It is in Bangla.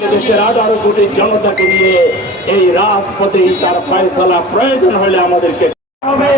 দেশের আঠারো কোটি জনতাকে নিয়ে এই রাজপথেই তার ফয়সলা প্রয়োজন হলে আমাদেরকে হবে